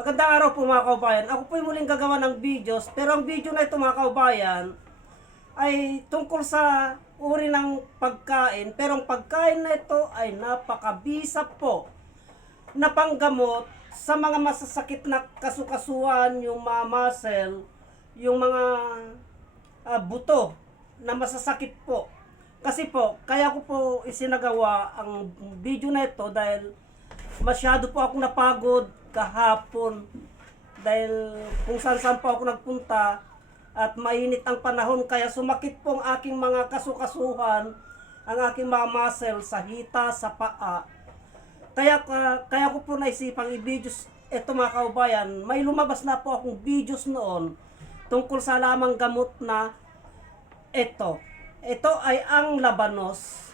Magandang araw po mga kaubayan. Ako po yung muling gagawa ng videos. Pero ang video na ito mga kaubayan ay tungkol sa uri ng pagkain. Pero ang pagkain na ito ay napakabisa po na panggamot sa mga masasakit na kasukasuan, yung mga muscle, yung mga ah, buto na masasakit po. Kasi po, kaya ko po isinagawa ang video na ito dahil masyado po ako napagod kahapon. Dahil kung saan saan po ako nagpunta at mainit ang panahon kaya sumakit po ang aking mga kasukasuhan ang aking mga muscle sa hita, sa paa. Kaya ka- kaya ko po naisipang i-videos eto mga kaubayan. May lumabas na po akong videos noon tungkol sa lamang gamot na ito ito ay ang labanos.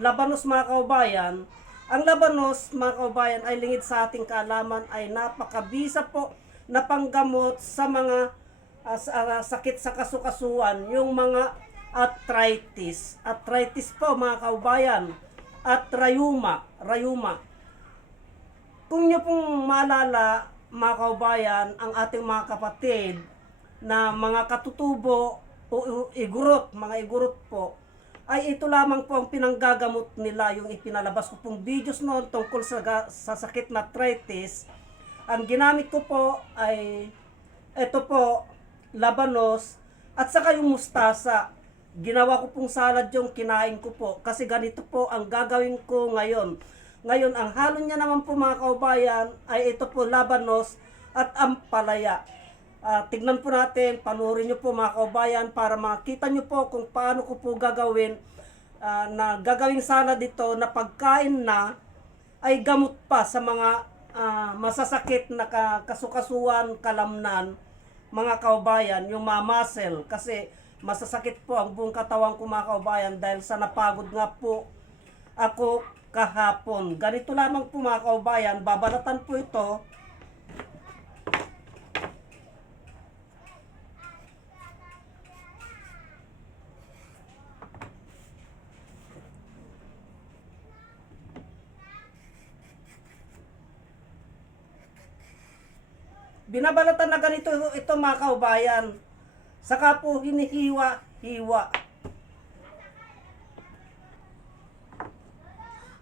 Labanos mga kaubayan, ang labanos mga kaubayan ay lingid sa ating kaalaman ay napakabisa po na panggamot sa mga ah, sa- ah, sakit sa kasukasuan, yung mga arthritis. Arthritis po mga kaubayan at rayuma, rayuma. Kung nyo pong maalala mga kaubayan, ang ating mga kapatid na mga katutubo o igurot, mga igurot po, ay ito lamang po ang pinanggagamot nila yung ipinalabas ko pong videos noon tungkol sa, sa sakit na arthritis. Ang ginamit ko po ay ito po, labanos at saka yung mustasa. Ginawa ko pong salad yung kinain ko po kasi ganito po ang gagawin ko ngayon. Ngayon, ang halo niya naman po mga kaubayan ay ito po labanos at ampalaya. Ah, tignan po natin, panoorin nyo po mga kaubayan para makita nyo po kung paano ko po gagawin ah, na gagawing salad dito na pagkain na ay gamot pa sa mga ah, masasakit na ka- kasukasuan, kalamnan, mga kaubayan, yung mga muscle. Kasi masasakit po ang buong katawan ko mga kaubayan dahil sa napagod nga po ako kahapon. Ganito lamang po mga kaubayan, babalatan po ito binabalatan na ganito ito mga kaubayan. Saka po hinihiwa-hiwa.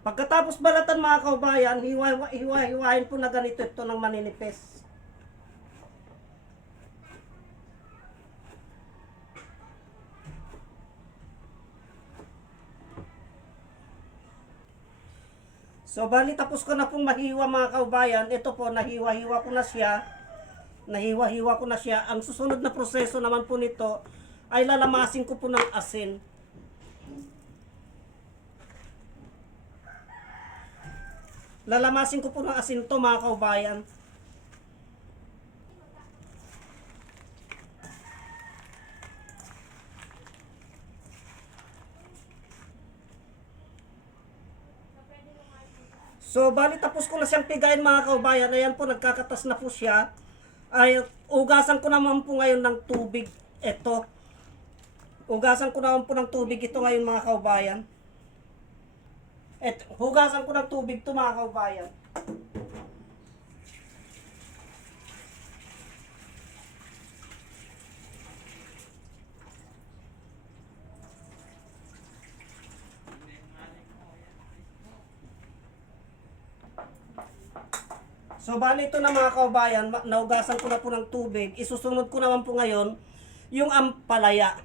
Pagkatapos balatan mga kaubayan, hiwa-hiwa-hiwain po na ganito ito ng maninipis. So bali tapos ko na pong mahiwa mga kaubayan. Ito po nahiwa-hiwa ko na siya. Nahiwa-hiwa ko na siya. Ang susunod na proseso naman po nito ay lalamasin ko po ng asin. Lalamasin ko po ng asin to mga kaubayan. So, bali tapos ko na siyang pigain mga kaubayan. Ayan po, nagkakatas na po siya. Ay, ugasan ko naman po ngayon ng tubig. Ito. Ugasan ko naman po ng tubig ito ngayon mga kaubayan. Et, hugasan ko ng tubig to mga kaubayan. So bali ito na mga kaubayan, naugasan ko na po ng tubig. Isusunod ko naman po ngayon yung ampalaya.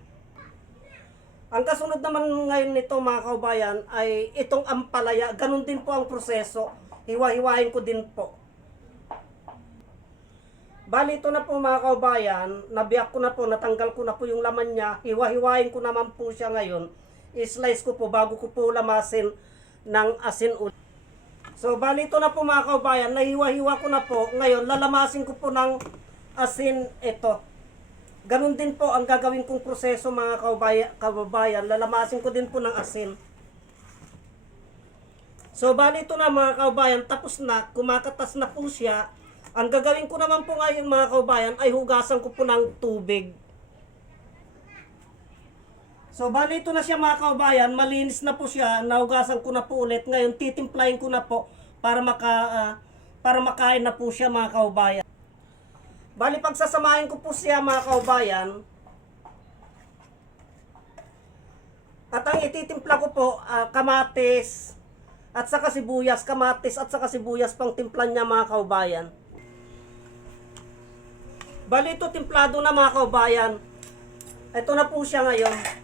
Ang kasunod naman ngayon nito mga kaubayan ay itong ampalaya. Ganun din po ang proseso. Hiwa-hiwain ko din po. Bali ito na po mga kaubayan, nabiyak ko na po, natanggal ko na po yung laman niya. Hiwa-hiwain ko naman po siya ngayon. I-slice ko po bago ko po lamasin ng asin ulit. So, bali ito na po mga kaubayan, nahiwa-hiwa ko na po. Ngayon, lalamasin ko po ng asin ito. Ganon din po ang gagawin kong proseso mga kaubaya, kababayan. Lalamasin ko din po ng asin. So, bali ito na mga kaubayan, tapos na, kumakatas na po siya. Ang gagawin ko naman po ngayon mga kaubayan ay hugasan ko po ng tubig. So, bali ito na siya mga kaubayan. Malinis na po siya. Nahugasan ko na po ulit. Ngayon, titimplahin ko na po para maka, ah, para makain na po siya mga kaubayan. Bali pagsasamahin ko po siya mga kaubayan. At ang ititimpla ko po, ah, kamatis, at saka sibuyas, kamatis at saka sibuyas pang timplan niya mga kaubayan. Bali ito timplado na mga kaubayan. Ito na po siya ngayon.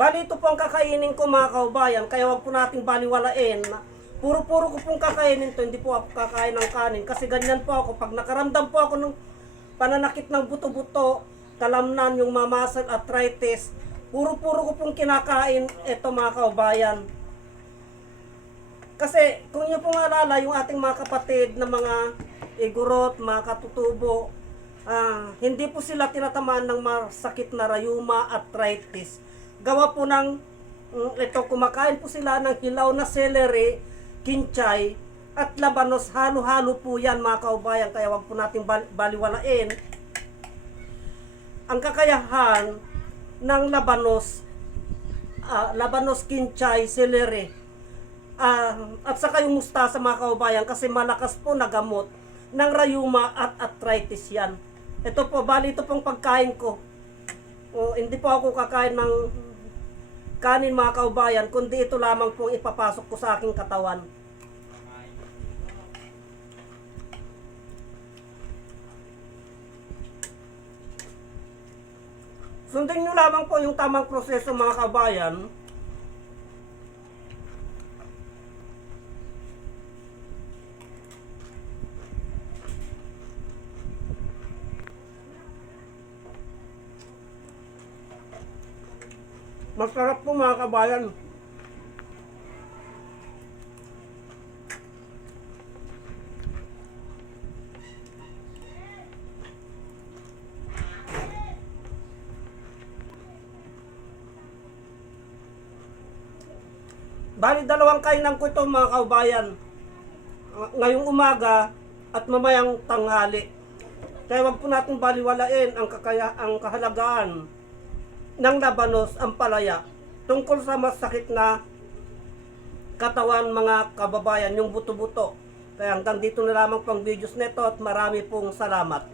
Bali ito po ang kakainin ko mga kaubayan, kaya wag po nating baliwalain. Puro-puro ko pong kakainin to, hindi po ako kakain ng kanin. Kasi ganyan po ako, pag nakaramdam po ako ng pananakit ng buto-buto, kalamnan, yung mamasal, arthritis, puro-puro ko pong kinakain ito mga kaubayan. Kasi kung niyo pong alala, yung ating mga kapatid na mga igurot, mga katutubo, ah, hindi po sila tinatamaan ng masakit na rayuma, arthritis. Gawa po ng, mm, ito, kumakain po sila ng hilaw na celery, kinchay, at labanos. Halo-halo po yan mga kaubayan, kaya wag po nating bal- baliwalain. Ang kakayahan ng labanos, ah, labanos, kinchay, celery, Ah, at saka yung mustasa mga kaubayan kasi malakas po na gamot ng rayuma at arthritis yan. Ito po, bali ito pong pagkain ko. O, hindi po ako kakain ng kanin mga kaubayan, kundi ito lamang pong ipapasok ko sa aking katawan. Sundin nyo lamang po yung tamang proseso mga kaubayan. Masarap po mga kabayan. Bali dalawang kainan ko ito mga kaubayan. Ng- Ngayong umaga at mamayang tanghali. Kaya wag po natin baliwalain ang, kakaya, ang kahalagaan ng labanos ang palaya tungkol sa masakit na katawan mga kababayan, yung buto-buto. Kaya hanggang dito na lamang pang videos nito at marami pong salamat.